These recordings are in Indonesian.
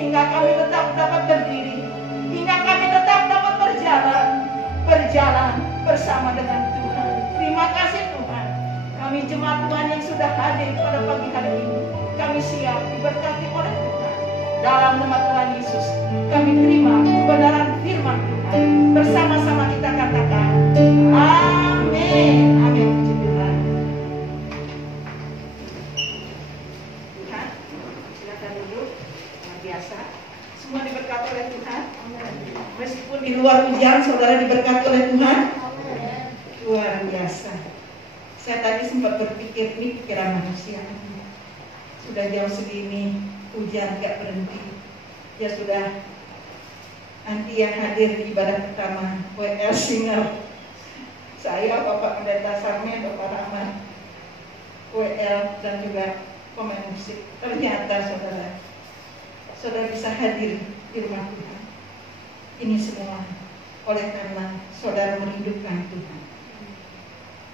hingga kami tetap dapat berdiri, hingga kami tetap dapat berjalan bersama dengan Tuhan. Terima kasih Tuhan. Kami jemaat Tuhan yang sudah hadir pada pagi hari ini, kami siap diberkati oleh Tuhan. Dalam nama Tuhan Yesus, kami terima kebenaran firman Tuhan. Bersama-sama kita katakan, amin. Amin. Puji Tuhan. Tuhan, silakan duduk. Luar biasa. Semua diberkati oleh Tuhan. Meskipun di luar ujian, saudara diberkati oleh Tuhan. Luar biasa. Saya tadi sempat berpikir, ini pikiran manusia. Sudah jam segini, hujan gak berhenti. Ya sudah, nanti yang hadir di ibadah pertama WL Singer, saya, Bapak Pendeta Sarmen, Bapak Rahman, WL, dan juga pemain musik. Ternyata saudara bisa hadir di rumah Tuhan. Ini semua oleh karena saudara merindukan Tuhan.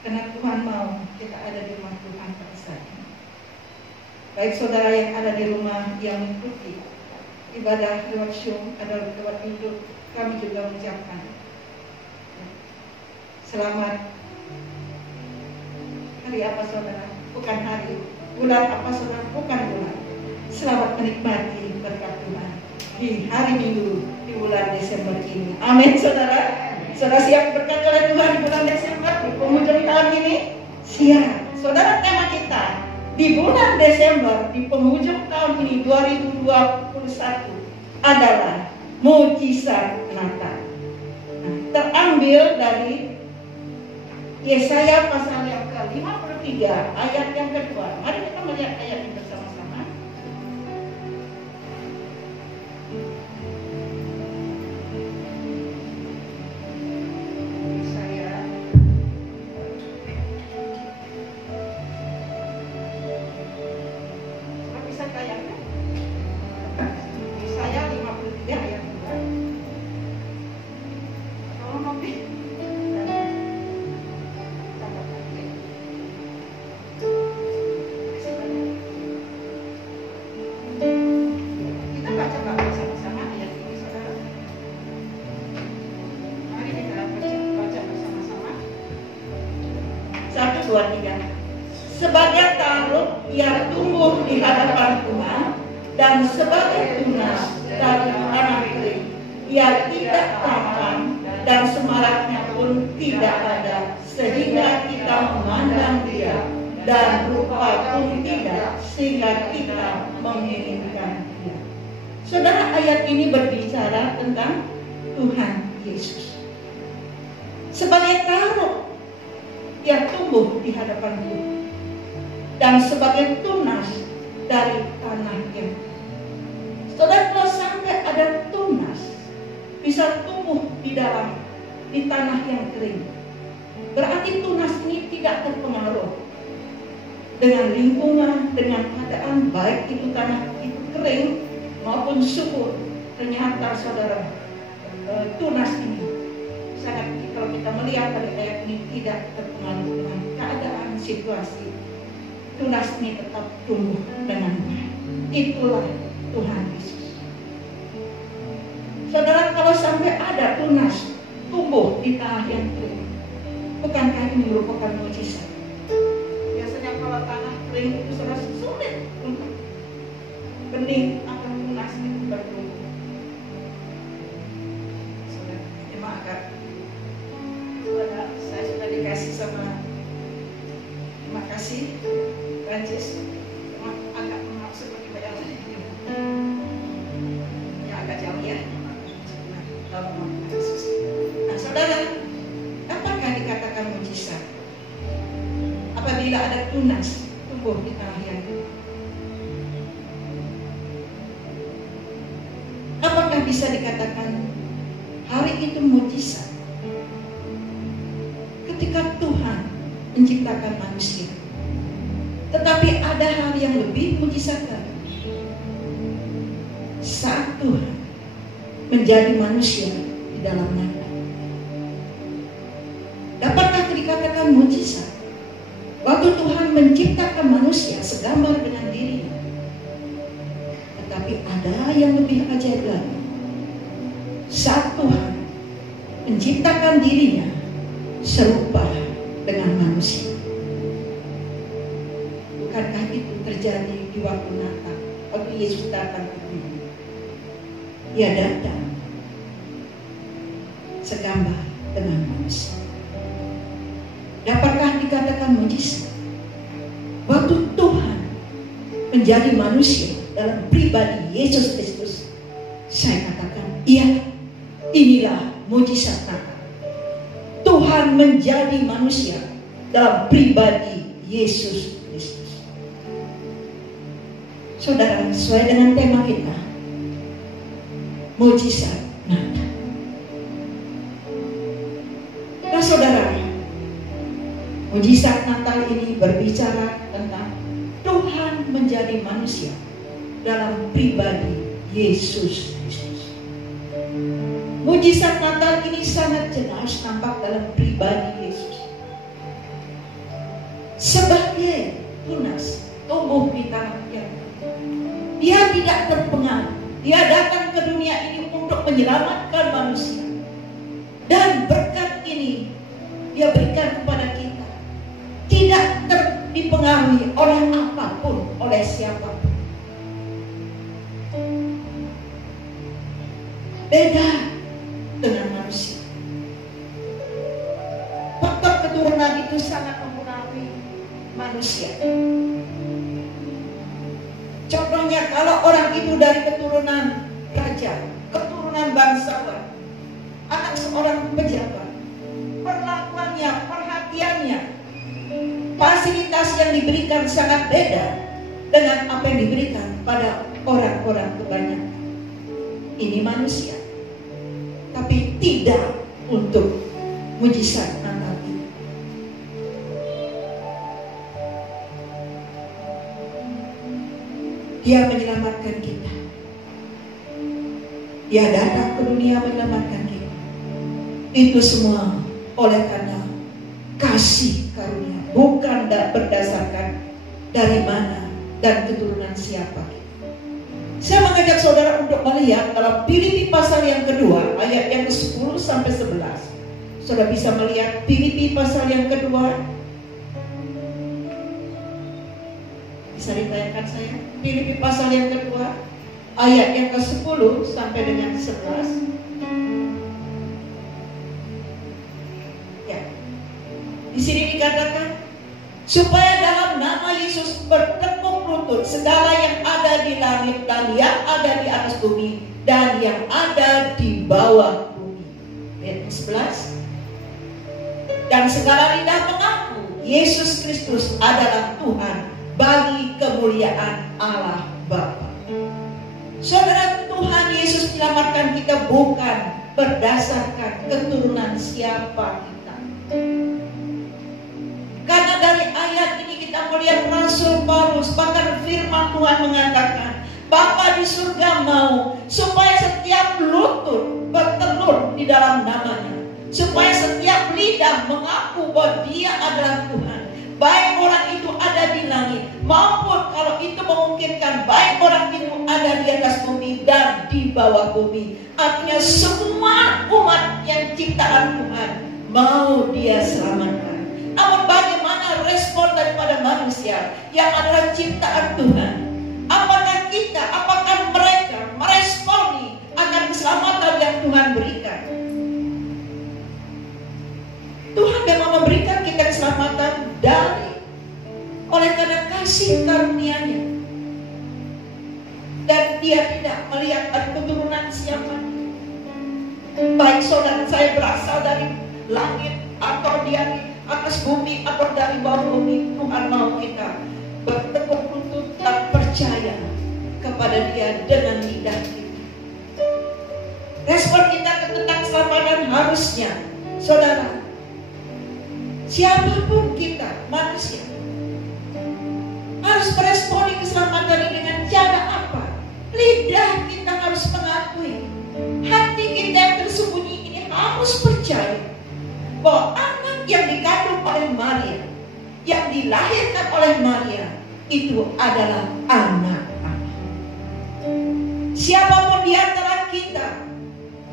Karena Tuhan mau kita ada di rumah Tuhan pada saat ini. Baik saudara yang ada di rumah yang mengikuti ibadah lewat Zoom atau lewat YouTube, kami juga mengucapkan selamat hari apa saudara? Bukan hari. Bulan apa saudara? Bukan bulan. Selamat menikmati berkat Tuhan di hari Minggu di bulan Desember ini. Amin saudara. Saudara siap berkat oleh Tuhan di bulan Desember di penghujung tahun ini? Siap. Saudara, tema kita di bulan Desember di penghujung tahun ini 2021 adalah mujizat Natal. Nah, terambil dari Yesaya pasal yang ke-53 ayat yang kedua. Mari kita melihat ayat ini bersama-sama. Sebagai taruk yang tumbuh di hadapan Tuhan dan sebagai tunas dari tanah kering, ia tidak tampan dan semaraknya pun tidak ada, sehingga kita memandang dia, dan rupa pun tidak, sehingga kita menginginkan dia. Saudara, ayat ini berbicara tentang Tuhan Yesus sebagai taruk yang tumbuh di hadapan Tuhan dan sebagai tunas dari tanah yang. Saudara, kalau sampai ada tunas bisa tumbuh di tanah yang kering, berarti tunas ini tidak terpengaruh dengan lingkungan, dengan keadaan, baik itu tanah itu kering maupun subur. Ternyata saudara, tunas ini sangat, kalau kita melihat dari ayat ini, tidak terpengaruh dengan keadaan, situasi. Tunas ini tetap tumbuh dengan baik. Itulah Tuhan Yesus. Saudara, kalau sampai ada tunas tumbuh di tanah yang kering, bukankah ini merupakan mujizat? Biasanya kalau tanah kering itu sangat sulit untuk benih atau tunas itu bertumbuh. Saudara, maafkan. Saya sudah dikasih sama, terima kasih Prancis, agak maaf seperti bayang ya, agak jauh ya. Nah saudara, apakah dikatakan mujizat apabila ada tunas tumbuh di tanah yang kering? Apakah bisa dikatakan hari itu mujizat ketika Tuhan menciptakan manusia? Tetapi ada hal yang lebih mujizat lagi. Saat Tuhan menjadi manusia di dalam Natal, dapatkah dikatakan mujizat? Waktu Tuhan menciptakan manusia segambar dengan dirinya, tetapi ada ada yang lebih ajaib lagi. Saat Tuhan menciptakan dirinya serupa dengan manusia. Bukankah itu terjadi di waktu Natal, waktu Yesus datang ke dunia? Dia datang segambar dengan manusia. Dapatkah dikatakan mujizat? Waktu Tuhan menjadi manusia dalam pribadi Yesus Kristus, saya katakan, iya, inilah mujizat Natal. Tuhan menjadi manusia dalam pribadi Yesus Kristus. Saudara, sesuai dengan tema kita, mujizat Natal. Nah saudara, mujizat Natal ini berbicara tentang Tuhan menjadi manusia dalam pribadi Yesus Kristus. Mujizat Natal ini sangat jelas nampak dalam pribadi Yesus. Sebagai tunas tumbuh di tanah yang dia tidak terpengaruh. Dia datang ke dunia ini untuk menyelamatkan manusia. Dan berkat ini dia berikan kepada kita. Tidak dipengaruhi oleh apapun, oleh siapapun. Beda dengan manusia. Faktor keturunan itu sangat mempengaruhi manusia. Contohnya kalau orang itu dari keturunan raja, keturunan bangsawan, anak seorang pejabat, perlakuannya, perhatiannya, fasilitas yang diberikan sangat beda dengan apa yang diberikan pada orang-orang kebanyakan. Ini manusia, tapi tidak untuk mujizat Natal ini. Dia menyelamatkan kita. Dia datang ke dunia menyelamatkan kita. Itu semua oleh karena kasih karunia, bukan berdasarkan dari mana dan keturunan siapa. Saya mengajak saudara untuk melihat dalam Filipi pasal yang kedua, ayat yang ke-10 sampai 11. Saudara bisa melihat Filipi pasal yang kedua. Bisa ditayangkan saya? Filipi pasal yang kedua, ayat yang ke-10 sampai dengan 11. Ya. Di sini dikatakan, supaya dalam nama Yesus bertekuk lutut segala yang ada di langit dan yang ada di atas bumi dan yang ada di bawah bumi. Ayat 11. Dan segala lidah mengaku Yesus Kristus adalah Tuhan bagi kemuliaan Allah Bapa. Saudara, Tuhan Yesus menyelamatkan kita bukan berdasarkan keturunan siapa kita. Karena dari ayat ini kita melihat Rasul Paulus, bahkan firman Tuhan mengatakan, Bapa di surga mau supaya setiap lutut bertelur di dalam namanya, supaya setiap lidah mengaku bahwa Dia adalah Tuhan, baik orang itu ada di langit maupun kalau itu memungkinkan, baik orang itu ada di atas bumi dan di bawah bumi. Artinya semua umat yang ciptaan Tuhan mau Dia selamatkan. Namun bagaimana respon daripada manusia yang adalah ciptaan Tuhan? Apakah kita, apakah mereka meresponi akan keselamatan yang Tuhan berikan? Tuhan memang memberikan kita keselamatan oleh karena kasih karunia-Nya. Dan Dia tidak melihat keturunan siapa. Baik saudara saya berasal dari langit atau dia atas bumi atau dari bawah bumi, Tuhan mau kita bertekuk lutut dan percaya kepada Dia dengan lidah kita. Respon kita tentang keselamatan harusnya, saudara, siapapun kita, manusia, harus meresponi keselamatan ini dengan cara apa? Lidah kita harus mengakui, hati kita yang tersembunyi ini harus percaya bahwa anak yang dikandung oleh Maria, yang dilahirkan oleh Maria, itu adalah anak Allah. Siapapun di antara kita,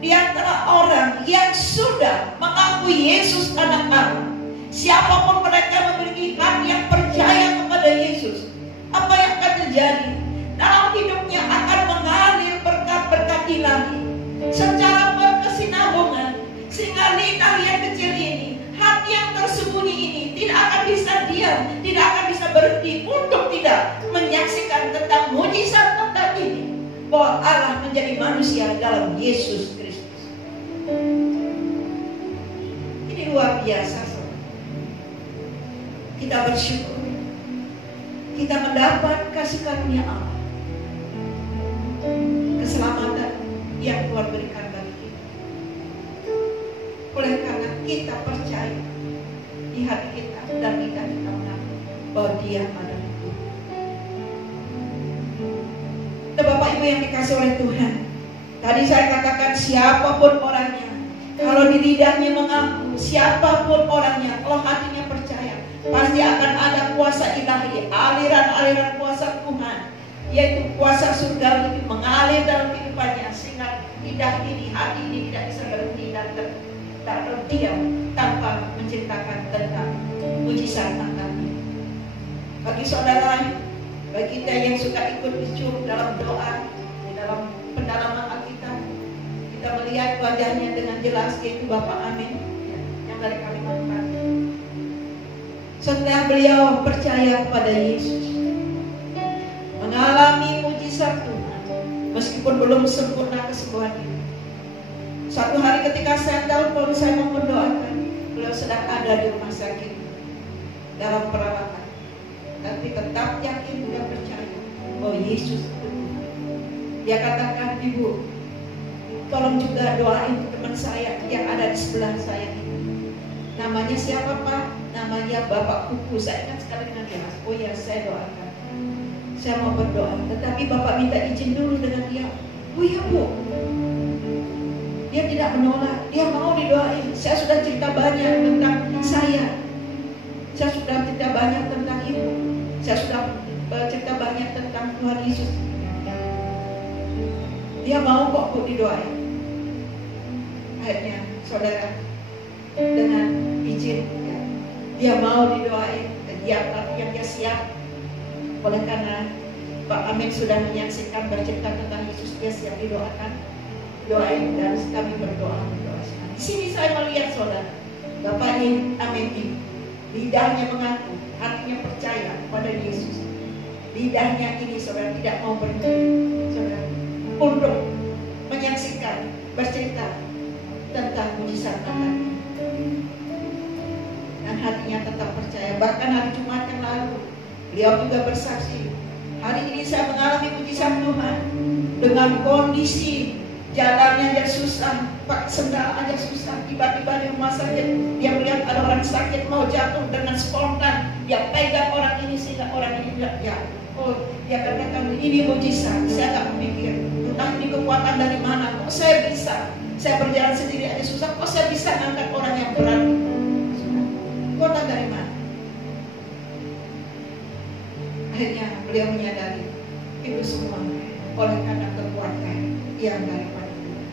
di antara orang yang sudah mengakui Yesus anak Allah, siapapun mereka memiliki hati yang percaya kepada Yesus, apa yang akan terjadi? Dalam hidupnya akan mengalir berkat-berkat ilahi secara berkesinambungan, sehingga lidah yang kecil ini, hati yang tersembunyi ini tidak akan bisa diam, tidak akan bisa berhenti untuk tidak menyaksikan tentang mujizat tentang ini, bahwa Allah menjadi manusia dalam Yesus Kristus. Ini luar biasa, saudara. Kita bersyukur kita mendapat kasih karunia Allah, keselamatan yang Tuhan berikan bagi kita. Oleh karena kita percaya di hati kita dan kita mengaku bahwa Dia adalah Tuhan. Dan Bapak Ibu yang dikasih oleh Tuhan, tadi saya katakan siapapun orangnya, kalau di lidahnya mengaku, siapapun orangnya, kalau hatinya percaya, pasti akan ada kuasa ilahi, aliran-aliran kuasa Tuhan, yaitu kuasa surgawi mengalir dalam kehidupannya, sehingga lidah ini, hati ini tidak bisa berhenti dan tak terdiam tanpa menceritakan tentang mujizat Natal. Bagi saudara, bagi kita yang suka ikut dicur dalam doa, di dalam pendalaman Alkitab, kita melihat wajahnya dengan jelas, yaitu Bapak Amin yang dari Kalimantan. Setelah beliau percaya kepada Yesus, mengalami mujizat Tuhan, meskipun belum sempurna kesembuhan itu. Suatu hari ketika saya telepon, saya mau mendoakan, beliau sedang ada di rumah sakit dalam perawatan, tapi tetap yakin dan percaya bahwa Yesus itu Tuhan. Dia katakan, Ibu, tolong juga doain teman saya yang ada di sebelah saya ini. Namanya siapa, Pak? Namanya Bapak Kuku. Saya ingat sekali dengan jelas. Oh ya, saya doakan. Saya mau berdoa, tetapi Bapak minta izin dulu dengan dia. Oh iya, Bu. Dia tidak menolak, dia mau didoain. Saya sudah cerita banyak tentang saya sudah cerita banyak tentang Ibu, saya sudah cerita banyak tentang Tuhan Yesus. Dia mau kok, Bu, didoain. Akhirnya saudara, dengan izin ya, dia mau didoain, dan dia siap. Oleh karena Pak Amin sudah menyaksikan bercerita tentang Yesus, dia siap didoakan, doain, dan kami berdoa. Di sini saya melihat saudara, Bapak Amin ini lidahnya mengaku, hatinya percaya kepada Yesus. Lidahnya ini saudara tidak mau berhenti, saudara, untuk menyaksikan, bercerita tentang mujizat Natal. Dan hatinya tetap percaya. Bahkan hari Jumat yang lalu, beliau juga bersaksi, hari ini saya mengalami mujizat Tuhan. Dengan kondisi jalannya aja susah, pak sendal aja susah, tiba-tiba di rumah sakit dia melihat ada orang sakit mau jatuh, dengan spontan dia pegang orang ini sehingga orang ini tidak jatuh. Oh, dia katakan ini mujizat. Saya tak berpikir, entah ini kekuatan dari mana, kok saya bisa, saya berjalan sendiri aja susah, kok saya bisa angkat orang yang berat. Kekuatan dari mana? Akhirnya beliau menyadari itu semua oleh karena kekuatan yang daripada Tuhan.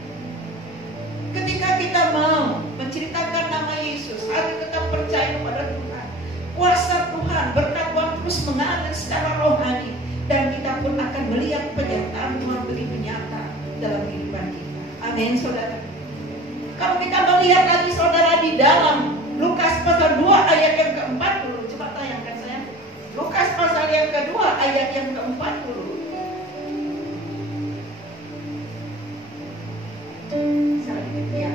Ketika kita mau menceritakan nama Yesus, hati tetap percaya kepada Tuhan, kuasa Tuhan, berkat Tuhan terus mengalir secara rohani, dan kita pun akan melihat penyataan Tuhan begitu nyata dalam kehidupan kita. Amin, saudara. Kalau kita melihat lagi saudara di dalam Lukas pasal 2 ayat yang ke-40, coba tayangkan saya. Lukas pasal yang kedua ayat yang ke-40. Ya.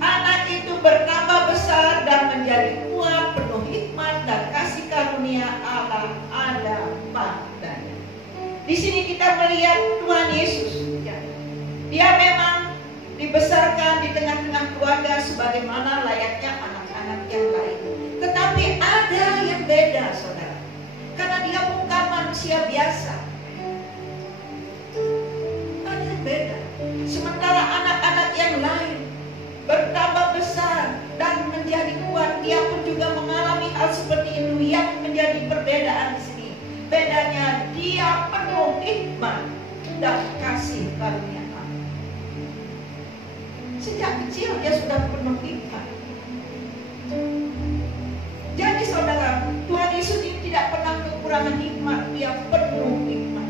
Anak itu bertambah besar dan menjadi kuat, penuh hikmat dan kasih karunia Allah ada padanya. Di sini kita melihat Tuhan Yesus. Ya. Dia memang dibesarkan di tengah-tengah keluarga sebagaimana layaknya anak-anak yang lain. Tetapi ada yang beda, saudara. Karena dia bukan manusia biasa. Ada yang beda. Sementara anak-anak yang lain bertambah besar dan menjadi kuat, dia pun juga mengalami hal seperti itu. Yang menjadi perbedaan di sini, bedanya dia penuh hikmat dan kasih karunia Allah. Sejak kecil dia sudah penuh hikmat. Jadi saudara, Tuhan Yesus ini tidak pernah kekurangan hikmat. Dia penuh hikmat.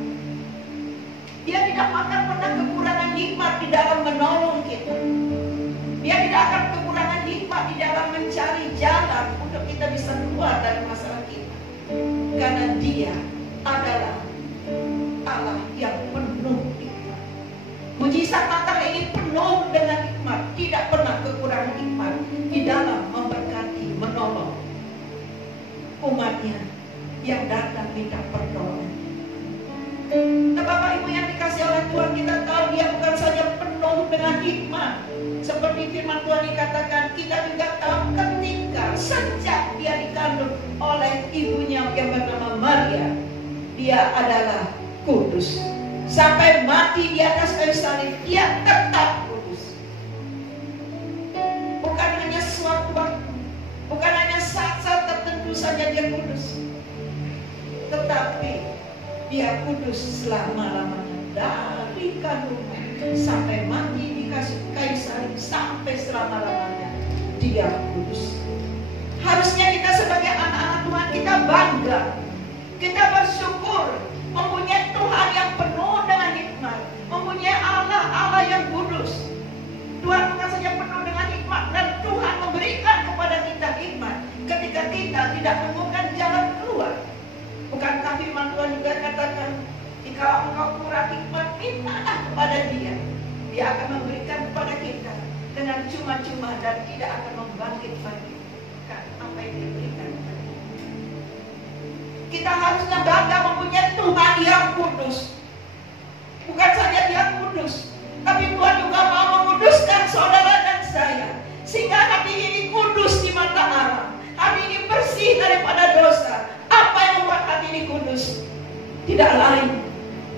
Dia tidak akan pernah kekurangan hikmat di dalam menolong kita. Dia tidak akan kekurangan hikmat di dalam mencari jalan untuk kita bisa keluar dari masalah kita. Karena dia adalah Allah yang penuh hikmat. Mujizat Natal ini penuh dengan hikmat. Tidak pernah kekurangan hikmat di dalam memberkati, menolong umatnya yang datang minta pertolongan. Nah, Bapak Ibu yang dikasih oleh Tuhan, kita tahu dia bukan saja penuh dengan hikmat. Seperti firman Tuhan dikatakan, kita juga tahu ketika sejak dia dikandung oleh ibunya yang bernama Maria, dia adalah kudus. Sampai mati di atas kayu salib, dia tetap kudus. Bukan hanya suatu waktu, bukan hanya saat-saat tertentu saja dia kudus, tetapi dia kudus selama-lamanya. Dari kandungan sampai mati di kayu salib, sampai selama-lamanya dia kudus. Harusnya kita sebagai anak-anak Tuhan, kita bangga, kita bersyukur mempunyai Tuhan yang penuh dengan hikmat, mempunyai Allah yang kudus. Tuhan bukan saja penuh dengan hikmat, dan Tuhan memberikan kepada kita hikmat ketika kita tidak menemukan jalan keluar. Bukankah firman Tuhan juga katakan, jika engkau kurang hikmat, mintalah kepada dia. Dia akan memberikan kepada kita dengan cuma-cuma dan tidak akan membangkitkan apa yang dia berikan kepada kita. Kita harusnya bangga mempunyai Tuhan yang kudus. Bukan saja dia kudus, tapi Tuhan juga mau menguduskan saudara dan saya, sehingga hati ini kudus di mata Allah. Hati ini bersih daripada dosa. Apa yang membuat hati ini kudus? Tidak lain,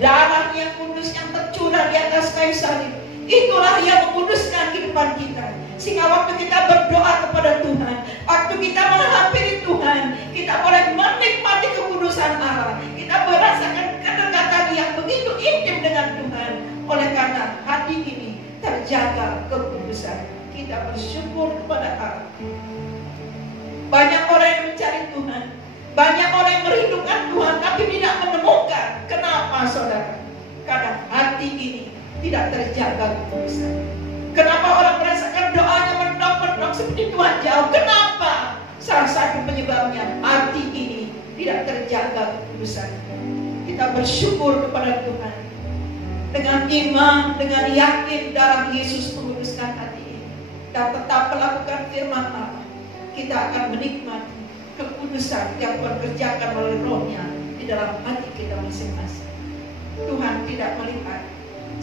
darah yang kudus yang tercurah di atas kayu salib. Itulah yang menguduskan kehidupan kita. Sehingga waktu kita berdoa kepada Tuhan, waktu kita menghampiri Tuhan, kita boleh menikmati kekudusan Allah. Kita merasakan kedekatan yang begitu intim dengan Tuhan. Oleh karena hati ini terjaga kekudusan, kita bersyukur kepada Allah. Banyak orang yang mencari Tuhan, banyak orang yang merindukan Tuhan, tapi tidak menemukan. Kenapa saudara? Karena hati ini tidak terjaga kekudusan. Kenapa orang merasakan doanya mendok-mendok seperti Tuhan jauh? Kenapa? Salah satu penyebabnya hati ini tidak terjaga kekudusan. Kita bersyukur kepada Tuhan. Dengan iman, dengan yakin darah Yesus menguduskan hati ini, dan tetap melakukan firman Allah, kita akan menikmati kekudusan yang Tuhan kerjakan oleh Roh-Nya di dalam hati kita masing-masing. Tuhan tidak melihat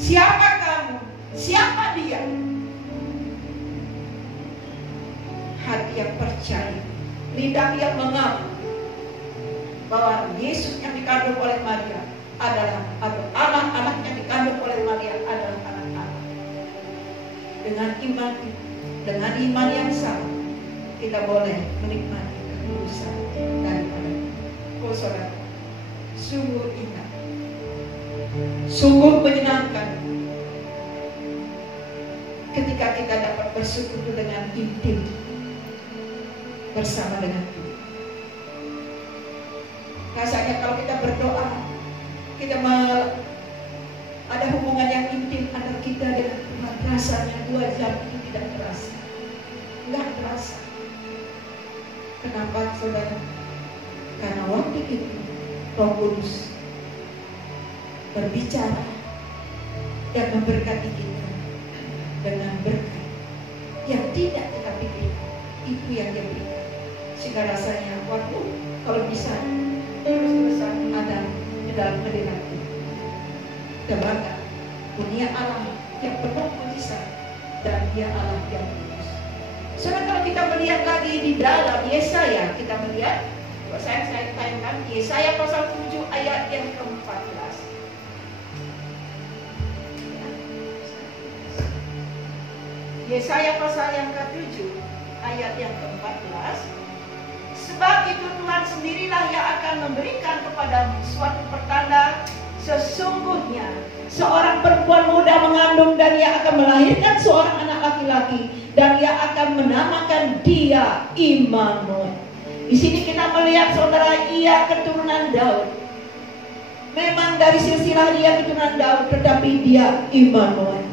siapa kamu, siapa dia. Hati yang percaya, lidah yang mengaku bahwa Yesus yang dikandung oleh Maria adalah, atau anak-anak yang dikandung oleh Maria adalah anak Allah. Dengan iman yang sama, kita boleh menikmati kekudusan daripada. Oh saudara, sungguh indah, sungguh menyenangkan ketika kita dapat bersekutu dengan intim bersama dengan Tuhan. Rasanya kalau kita berdoa, kita ada hubungan yang intim antara kita dengan Tuhan. Rasanya 2 jam itu tidak terasa, nggak terasa. Kenapa saudara? Karena waktu itu Roh Kudus berbicara dan memberkati kita dengan berkat yang tidak kita pikirkan. Itu yang dia berikan. Sehingga rasanya, waduh, kalau bisa terus-terusan ada di dalam hadirat Tuhan. Kita bangga punya Allah yang penuh mujizat, dan dia Allah yang kudus. Soalnya kalau kita melihat lagi di dalam Yesaya, kita melihat, saya tayangkan Yesaya pasal 7 ayat yang ke-14. Yesaya pasal yang ke-7 ayat yang ke-14. Sebab itu Tuhan sendirilah yang akan memberikan kepadamu suatu pertanda, Sesungguhnya seorang perempuan muda mengandung dan ia akan melahirkan seorang anak laki-laki dan ia akan menamakan dia Immanuel. Di sini kita melihat saudara, ia keturunan Daud. Memang dari silsilah dia keturunan Daud, tetapi dia Immanuel.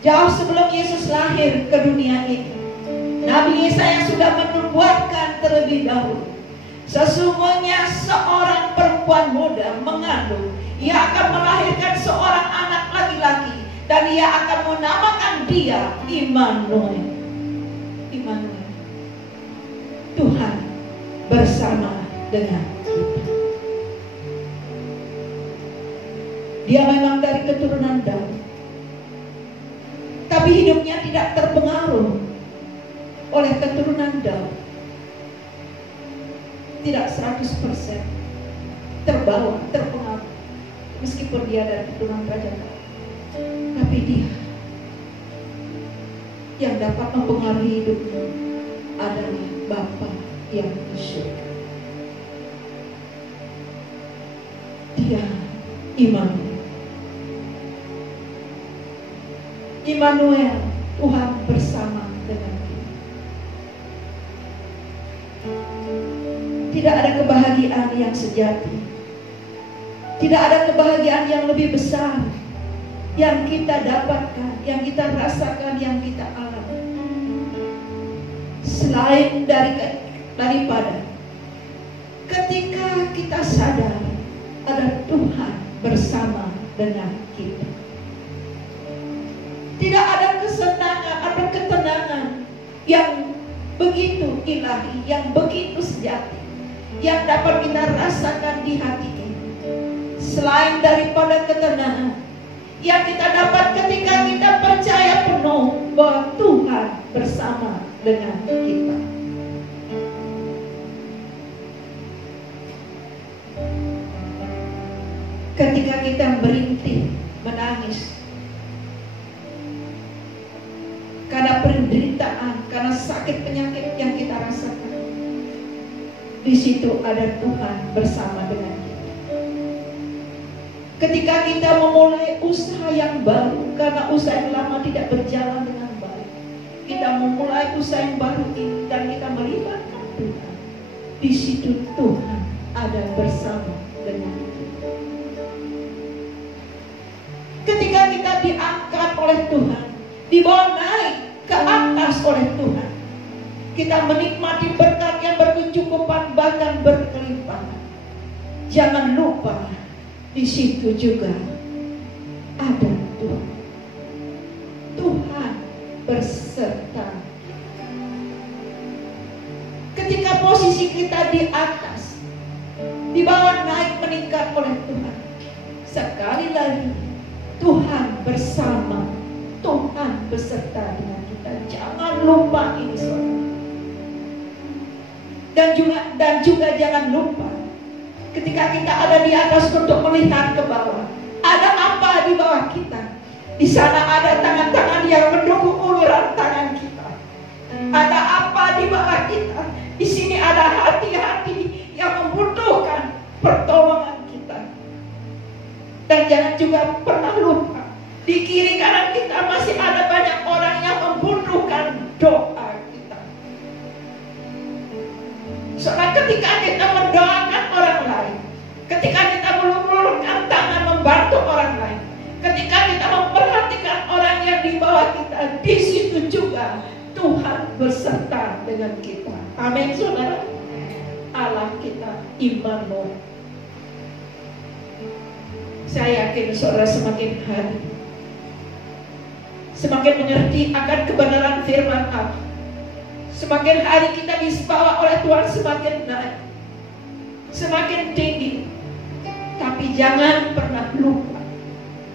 Jauh sebelum Yesus lahir ke dunia ini, Nabi Yesaya sudah menubuatkan terlebih dahulu, sesungguhnya seorang perempuan muda mengandung, ia akan melahirkan seorang anak laki-laki dan ia akan menamakan dia Immanuel. Immanuel, Tuhan bersama dengan kita. Dia memang dari keturunan Daud, tapi hidupnya tidak terpengaruh oleh keturunan Daud. Tidak 100% terbawa, terpengaruh, meskipun dia dari keturunan Raja Daud. Tapi dia yang dapat mempengaruhi hidupnya adalah Bapa yang di surga. Dia Immanuel. Immanuel, Tuhan bersama dengan kita. Tidak ada kebahagiaan yang sejati, tidak ada kebahagiaan yang lebih besar yang kita dapatkan, yang kita rasakan, yang kita alami, selain daripada ketika kita sadar ada Tuhan bersama dengan kita. Tidak ada kesenangan, ada ketenangan yang begitu ilahi, yang begitu sejati, yang dapat kita rasakan di hati ini, selain daripada ketenangan yang kita dapat ketika kita percaya penuh bahwa Tuhan bersama dengan kita. Ketika kita berintih menangis karena penderitaan, karena sakit penyakit yang kita rasakan, di situ ada Tuhan bersama dengan kita. Ketika kita memulai usaha yang baru, karena usaha yang lama tidak berjalan dengan baik, kita memulai usaha yang baru ini dan kita melibatkan Tuhan, di situ Tuhan ada bersama dengan kita. Ketika kita diangkat oleh Tuhan, dibawa naik ke atas oleh Tuhan, kita menikmati berkat yang berkecukupan bahkan berkelimpahan. Jangan lupa di situ juga ada Tuhan. Tuhan berserta. Ketika posisi kita di atas, dibawa naik meningkat oleh Tuhan, sekali lagi Tuhan bersama, Tuhan beserta dengan kita. Jangan lupa ini, saudara. Dan juga jangan lupa ketika kita ada di atas untuk melihat ke bawah, ada apa di bawah kita? Di sana ada tangan-tangan yang mendukung uluran tangan kita. Ada apa di bawah kita? Di sini ada hati-hati yang membutuhkan pertolongan kita. Dan jangan juga pernah lupa, di kiri kanan kita masih ada banyak orang yang membutuhkan doa kita. Soalnya ketika kita mendoakan orang lain, ketika kita mengulurkan tangan membantu orang lain, ketika kita memperhatikan orang yang di bawah kita, di situ juga Tuhan beserta dengan kita. Amin, saudara. Allah kita Immanuel. Saya yakin saudara semakin hari semakin mengerti akan kebenaran firman Allah. Semakin hari kita dibawa oleh Tuhan semakin naik, semakin tinggi. Tapi jangan pernah lupa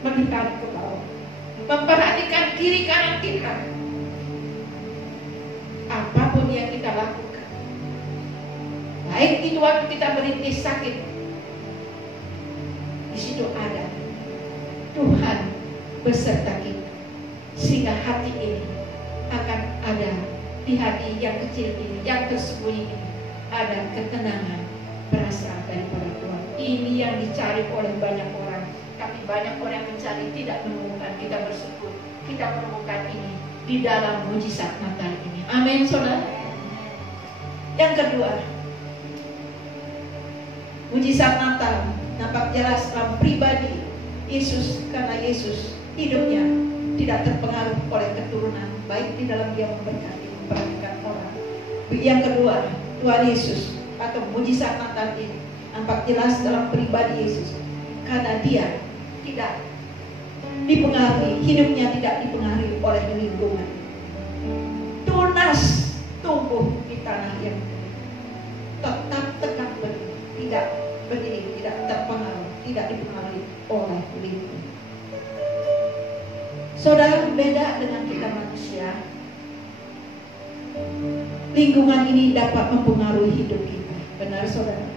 melihat ke bawah, memperhatikan kiri kanan kita. Apapun yang kita lakukan, baik itu waktu kita berhenti sakit, di situ ada Tuhan beserta kita, sehingga hati ini akan ada, di hati yang kecil ini, yang tersembunyi ini, ada ketenangan, berasal daripada Tuhan. Ini yang dicari oleh banyak orang. Tapi banyak orang yang mencari tidak menemukan. Kita bersyukur kita menemukan ini di dalam mujizat Natal ini. Amin, saudara. Yang kedua, mujizat Natal nampak jelas dalam pribadi Yesus, karena Yesus hidupnya tidak terpengaruh oleh keturunan, baik di dalam dia memberkati, memperhatikan orang. Yang kedua, Tuhan Yesus atau mujizat Natal ini nampak jelas dalam pribadi Yesus, karena dia tidak dipengaruhi, hidupnya tidak dipengaruhi oleh lingkungan. Tunas tumbuh di tanah yang tetap tegak berdiri, tidak berdiri, tidak terpengaruh, tidak dipengaruhi oleh lingkungan. Saudara, beda dengan kita manusia. Lingkungan ini dapat mempengaruhi hidup kita. Benar, saudara?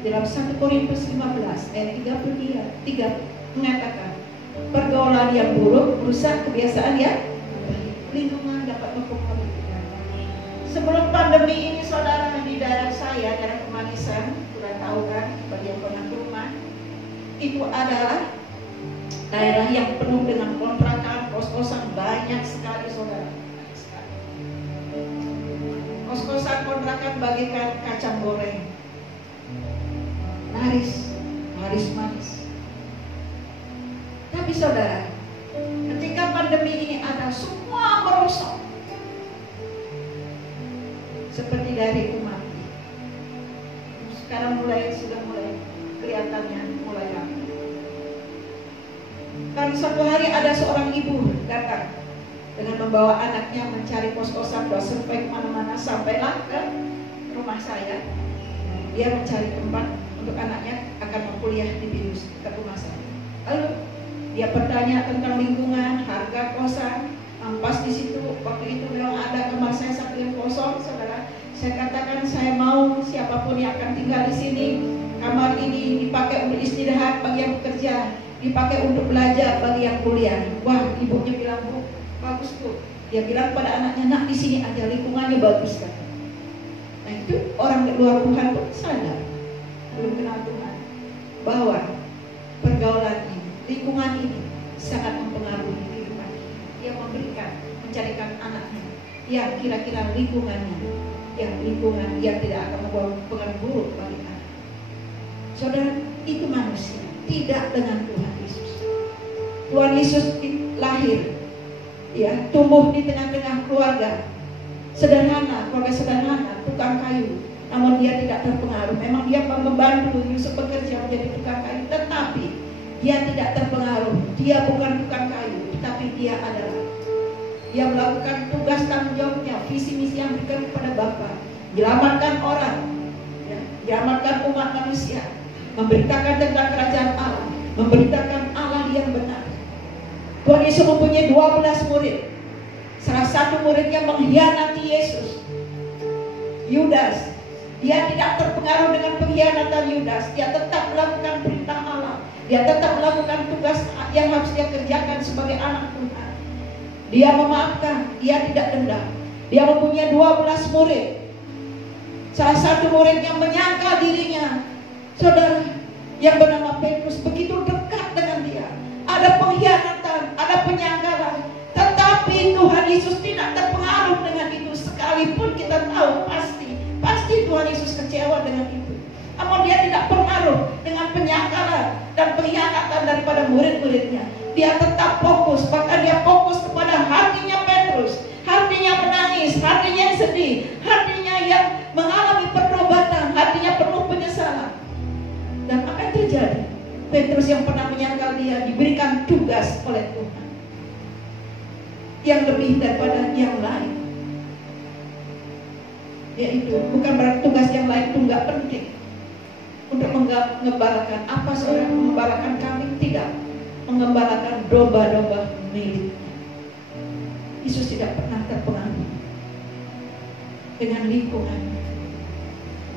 Dalam 1 Korintus 15 ayat 3 mengatakan, pergaulan yang buruk merusak kebiasaan yang baik. Lingkungan dapat mempengaruhi kita. Sebelum pandemi ini, saudara, di daerah saya, daerah Kemanisan, sudah tahu kan, bagi yang pernah ke rumah, itu adalah daerah yang penuh dengan kontrakan, kos-kosan banyak sekali, saudara. Kos-kosan kontrakan bagaikan kacang goreng, laris manis. Tapi saudara, ketika pandemi ini ada, semua merosot seperti dari umat. Sekarang sudah mulai kelihatannya mulai ramai. Kan suatu hari ada seorang ibu datang dengan membawa anaknya mencari kos-kosan, sudah survei kemana-mana, sampailah ke rumah saya. Dia mencari tempat untuk anaknya akan berkuliah di BINUS, ke rumah saya. Lalu dia bertanya tentang lingkungan, harga kosan, ampas di situ. Waktu itu memang ada kamar saya satu yang kosong, saudara. Saya katakan saya mau siapapun yang akan tinggal di sini, kamar ini dipakai untuk istirahat bagi yang bekerja, dipakai untuk belajar bagi yang kuliah. Wah, ibunya bilang, Bu, bagus Bu. Dia bilang pada anaknya, nak di sini aja, lingkungannya bagus kan. Nah itu orang luar Tuhan pun sadar, belum kenal Tuhan, bahwa pergaulan ini, lingkungan ini sangat mempengaruhi kehidupan. Dia memberikan, mencarikan anaknya yang kira-kira lingkungannya, lingkungan yang tidak akan membawa pengaruh buruk bagi anak. Saudara, itu manusia, tidak dengan Tuhan Yesus. Tuhan Yesus lahir, ya, tumbuh di tengah-tengah keluarga sederhana, tukang kayu. Namun dia tidak terpengaruh. Memang dia membantu Yusuf bekerja menjadi tukang kayu, tetapi dia tidak terpengaruh. Dia bukan tukang kayu, tetapi dia melakukan tugas tanggung jawabnya, visi misi yang diberikan kepada Bapa, menyelamatkan orang, ya, menyelamatkan umat manusia, memberitakan tentang kerajaan Allah, memberitakan Allah yang benar. Tuhan Yesus mempunyai 12 murid. Salah satu muridnya mengkhianati Yesus, Yudas. Dia tidak terpengaruh dengan pengkhianatan Yudas. Dia tetap melakukan perintah Allah. Dia tetap melakukan tugas yang harus dia kerjakan sebagai anak Tuhan. Dia memaafkan, dia tidak dendam. Dia mempunyai 12 murid. Salah satu murid yang menyangka dirinya, saudara, yang bernama Petrus, begitu dekat dengan dia. Ada pengkhianatan, ada penyangkalan. Tetapi Tuhan Yesus tidak terpengaruh dengan itu. Sekalipun kita tahu pasti Tuhan Yesus kecewa dengan itu. Namun dia tidak pengaruh dengan penyangkalan dan pengkhianatan daripada murid-muridnya. Dia tetap fokus, bahkan dia fokus kepada hatinya Petrus, hatinya menangis, hatinya yang sedih, hatinya yang mengalami pertobatan, hatinya penuh penyesalan. Dan apa yang terjadi? Petrus yang pernah menyangkal dia diberikan tugas oleh Tuhan yang lebih daripada yang lain. Yaitu bukan berarti tugas yang lain itu nggak penting untuk mengembalakan apa saudara, mengembalakan kambing, tidak, mengembalakan domba-domba miliknya. Yesus tidak pernah terpengaruh dengan lingkungan,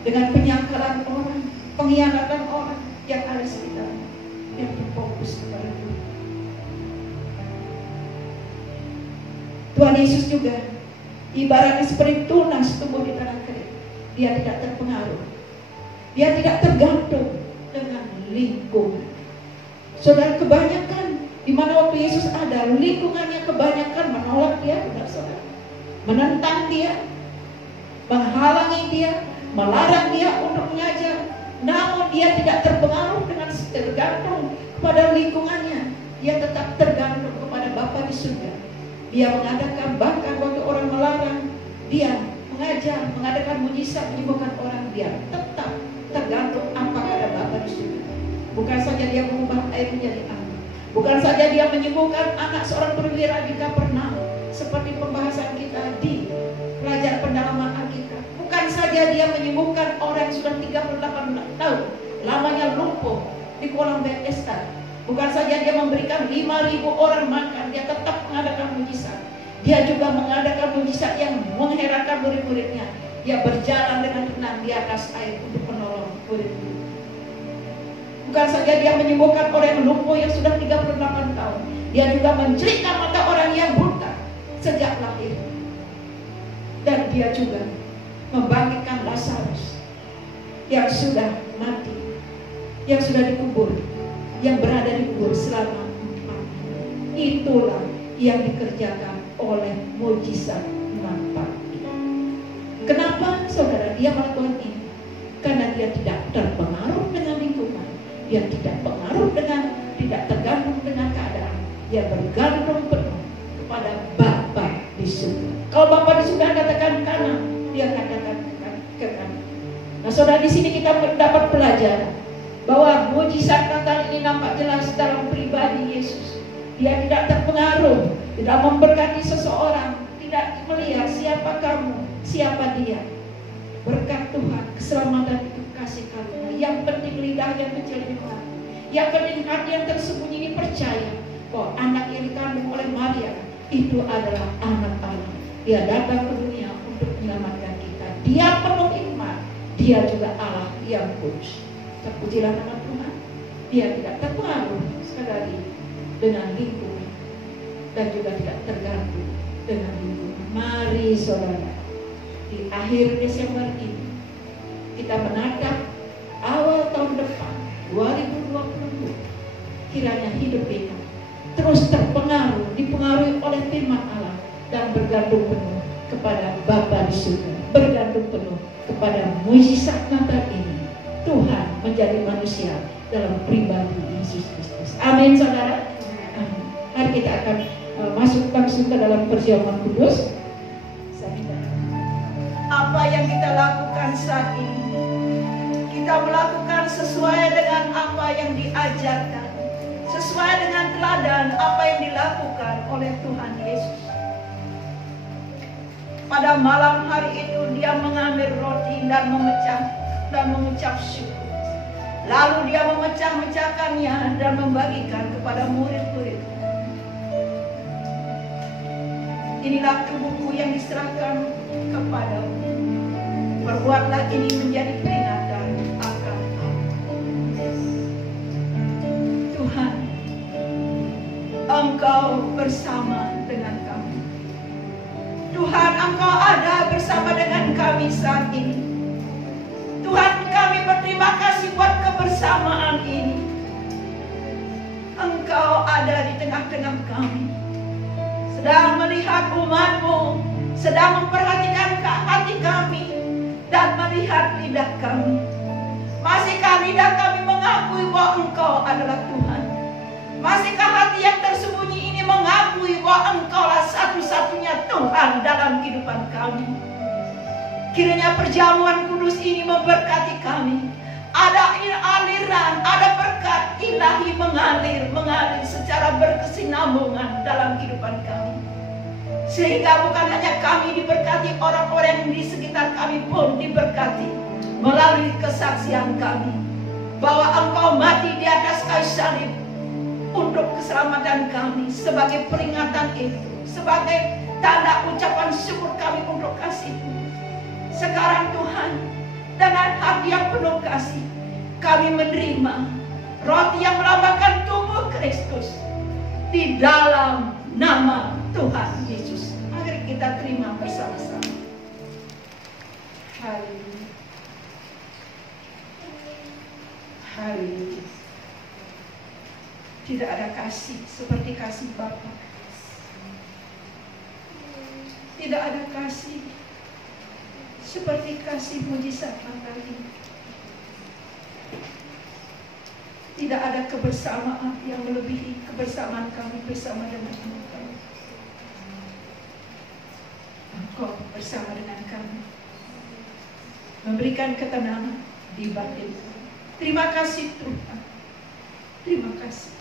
dengan penyangkalan orang, pengkhianatan orang yang ada sekitar. Dia berfokus kepada Tuhan. Tuhan Yesus juga ibaratnya seperti tunas tumbuh di tanah kering. Dia tidak terpengaruh Dia tidak tergantung dengan lingkungan. Saudara, kebanyakan di mana waktu Yesus ada, lingkungannya kebanyakan menolak dia, benar saudara, menentang dia, menghalangi dia, melarang dia untuk mengajar. Namun dia tidak terpengaruh dengan tergantung pada lingkungannya. Dia tetap tergantung kepada Bapa di surga. Dia mengadakan, bahkan waktu orang melarang dia mengajar, mengadakan mujizat, menyembuhkan orang, dia tetap tergantung apa kata Bapa di surga. Bukan saja dia mengubah air menjadi angin, bukan saja dia menyembuhkan anak seorang perwira di Kapernaum, seperti pembahasan kita di pelajar pendalaman Alkitab. Bukan saja dia menyembuhkan orang yang sudah 38 tahun lamanya lumpuh di kolam Bethesda. Bukan saja dia memberikan 5.000 orang makan, dia tetap mengadakan mujizat. Dia juga mengadakan mujizat yang mengherankan murid-muridnya. Dia berjalan dengan tenang di atas air untuk menolong murid-murid. Bukan saja dia menyembuhkan orang yang lumpuh yang sudah 38 tahun, dia juga mencerikkan mata orang yang buta sejak lahir. Dan dia juga membangkitkan Lazarus yang sudah mati, yang sudah dikubur, yang berada di kubur selama 4 hari. Itulah yang dikerjakan oleh mujizat nampak itu. Kenapa saudara dia melakukan ini? Karena dia tidak terpengaruh dengan lingkungan, dia tidak tergantung dengan keadaan, dia bergantung penuh kepada Bapa di surga. Kalau Bapa di surga katakan kanan, dia katakan ke kanan. Nah saudara, di sini kita dapat pelajaran bahwa mujizat Natal ini nampak jelas dalam pribadi Yesus. Dia tidak terpengaruh, tidak memberkati seseorang, tidak melihat siapa kamu, siapa dia. Berkat Tuhan, keselamatan itu kasih karunia. Yang penting lidah yang menjadi hati, yang penting hati yang tersembunyi ini percaya bahwa anak yang dikandung oleh Maria itu adalah anak Allah. Dia datang ke dunia untuk menyelamatkan kita. Dia penuh hikmat, dia juga Allah yang kudus. Terpujilah nama Tuhan. Dia tidak terpengaruh sekali lagi dengan lingkungan dan juga tidak tergantung dengan lingkungan. Mari saudara, di akhir Desember ini kita menatap awal tahun depan 2020. Kiranya hidup kita terus dipengaruhi oleh firman Allah dan bergantung penuh kepada Bapa di surga, bergantung penuh kepada mujizat Natal ini. Tuhan menjadi manusia dalam pribadi Yesus Kristus. Amin saudara. Amin. Mari kita akan masuk langsung ke dalam perjamuan kudus. Apa yang kita lakukan saat ini, kita melakukan sesuai dengan apa yang diajarkan, sesuai dengan teladan apa yang dilakukan oleh Tuhan Yesus. Pada malam hari itu dia mengambil roti dan mengucap syukur. Lalu dia memecah-mecahkannya dan membagikan kepada murid-murid. Inilah tubuhku yang diserahkan kepadamu. Perbuatlah ini menjadi peringatan akan aku. Tuhan, Engkau bersama dengan kami. Tuhan, Engkau ada bersama dengan kami saat ini. Tuhan, kami berterima kasih buat kebersamaan ini. Engkau ada di tengah-tengah kami, sedang melihat umat-Mu, sedang memperhatikan hati kami dan melihat lidah kami. Masihkah lidah kami mengakui bahwa Engkau adalah Tuhan? Masihkah hati yang tersembunyi ini mengakui bahwa Engkaulah satu-satunya Tuhan dalam kehidupan kami? Kiranya perjamuan kudus ini memberkati kami. Ada aliran, ada berkat ilahi mengalir secara berkesinambungan dalam kehidupan kami. Sehingga bukan hanya kami diberkati, orang-orang yang di sekitar kami pun diberkati melalui kesaksian kami bahwa Engkau mati di atas kayu salib untuk keselamatan kami. Sebagai peringatan itu, sebagai tanda ucapan syukur kami untuk kasih-Mu. Sekarang Tuhan, dengan hati yang penuh kasih, kami menerima roti yang melambangkan tubuh Kristus di dalam nama Tuhan Yesus. Mari kita terima bersama-sama. Haleluya. Tidak ada kasih seperti kasih Bapa. Tidak ada kasih seperti kasih mujizat Natal ini. Tidak ada kebersamaan yang melebihi kebersamaan kami bersama dengan Engkau. Engkau bersama dengan kami, memberikan ketenangan di batin. Terima kasih Tuhan. Terima kasih.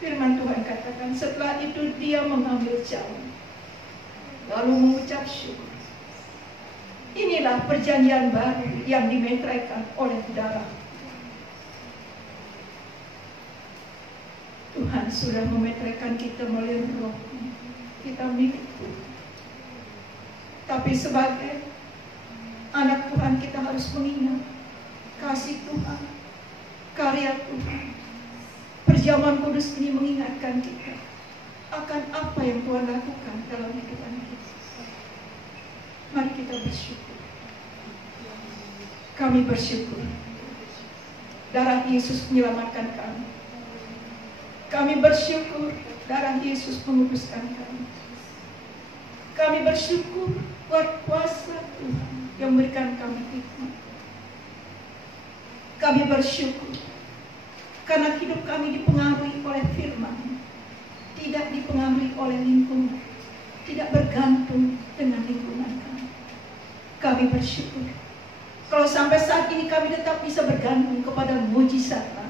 Firman Tuhan katakan, setelah itu dia mengambil jalan, lalu mengucap syukur. Inilah perjanjian baru yang dimeteraikan oleh darah. Tuhan sudah memeteraikan kita melalui Roh. Kita milik Tuhan. Tapi sebagai anak Tuhan kita harus mengingat kasih Tuhan, karya Tuhan. Perjamuan kudus ini mengingatkan kita akan apa yang Tuhan lakukan dalam kehidupan kita. Mari kita bersyukur. Kami bersyukur. Darah Yesus menyelamatkan kami. Kami bersyukur darah Yesus menguduskan kami. Kami bersyukur buat kuasa Tuhan yang memberikan kami hikmat. Kami bersyukur karena hidup kami dipengaruhi oleh firman, tidak dipengaruhi oleh lingkungan, tidak bergantung dengan lingkungan kami. Kami bersyukur kalau sampai saat ini kami tetap bisa bergantung kepada mujizat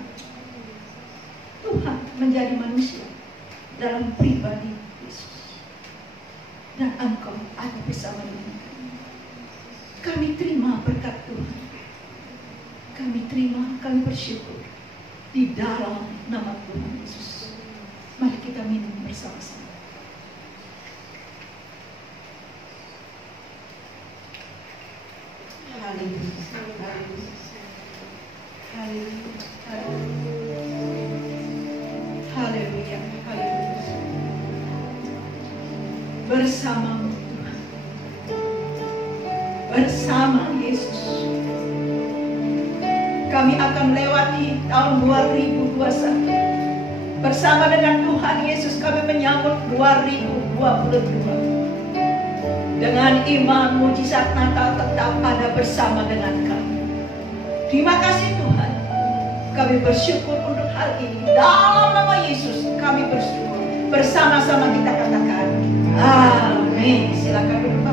Tuhan menjadi manusia dalam pribadi Yesus, dan Engkau ada bersama dengan kami. Kami terima berkat Tuhan. Kami terima, kami bersyukur di dalam nama Tuhan Yesus. Mari kita minum bersama-sama. Haleluya. Haleluya. Haleluya. Haleluya. Bersamamu Tuhan. Bersama Yesus. Kami akan melewati tahun 2021. Bersama dengan Tuhan Yesus kami menyambut 2022. Dengan iman mujizat Natal tetap ada bersama dengan kami. Terima kasih Tuhan. Kami bersyukur untuk hal ini. Dalam nama Yesus kami bersyukur. Bersama-sama kita katakan amin. Silakan duduk.